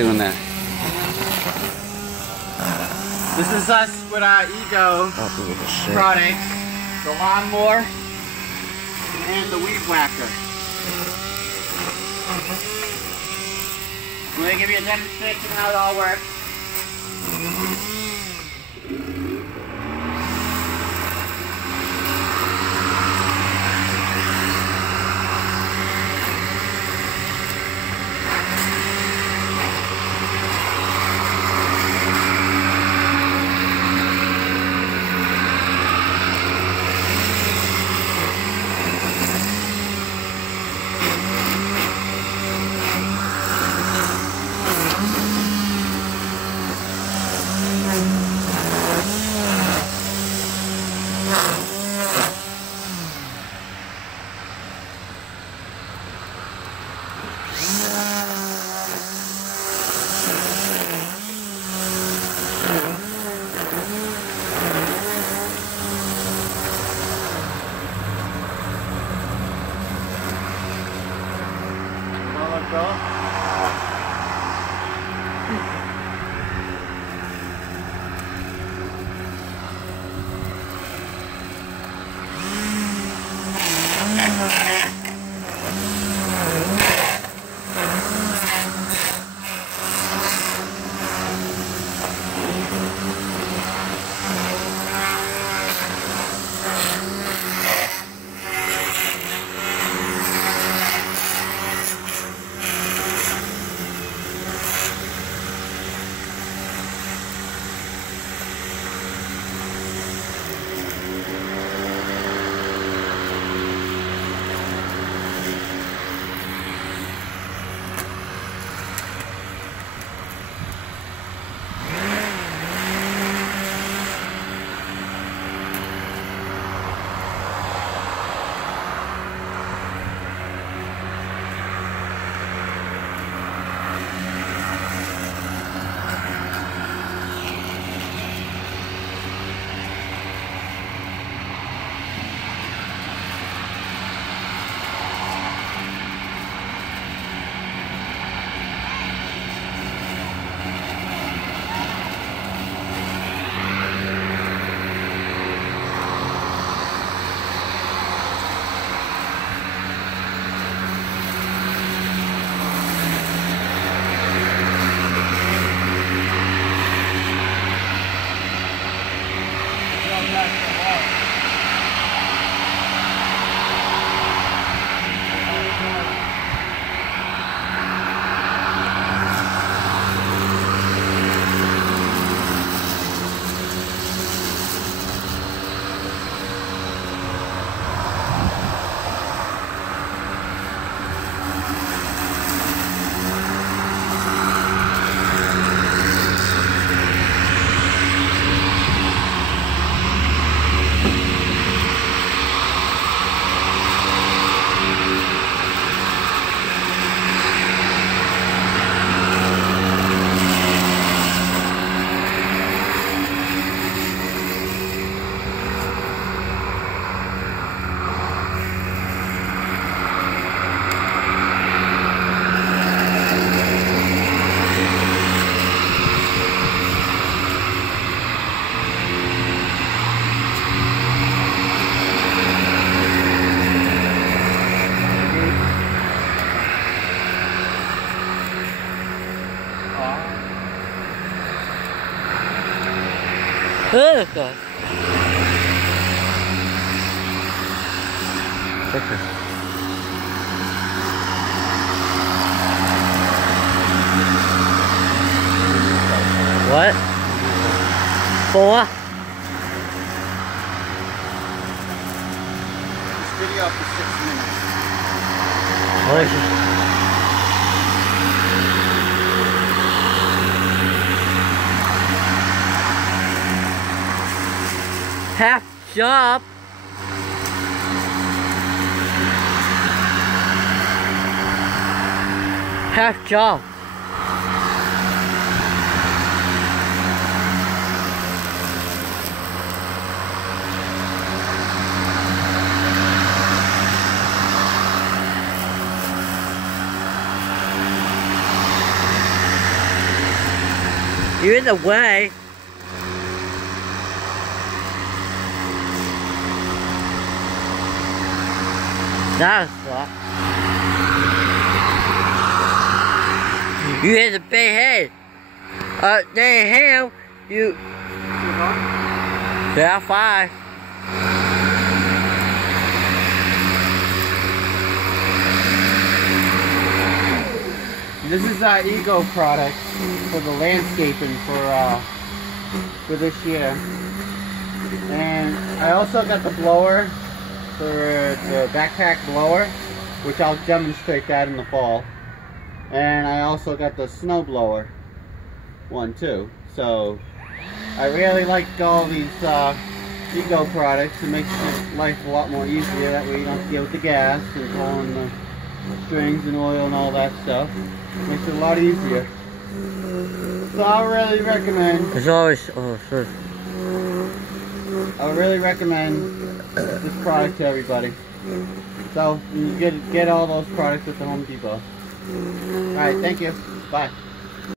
doing that. This is us with our ego products, the lawnmower and the weed whacker. I'm going to give you a demonstration of how it all works. Oh God. What? For? This video up for 6 minutes. What is it? Half job. Half job. You're in the way. That's what. You hit the big head. They hell. You. Yeah, 5. This is Ego product for the landscaping for this year. And I also got the blower for the backpack blower, which I'll demonstrate that in the fall. And I also got the snow blower one too. So I really like all these Ego products. It makes life a lot more easier. That way you don't have to deal with the gas and pulling the strings and oil and all that stuff. It makes it a lot easier. So I really recommend. It's always sure. I would really recommend this product to everybody. So you get all those products at the Home Depot. Alright, thank you. Bye.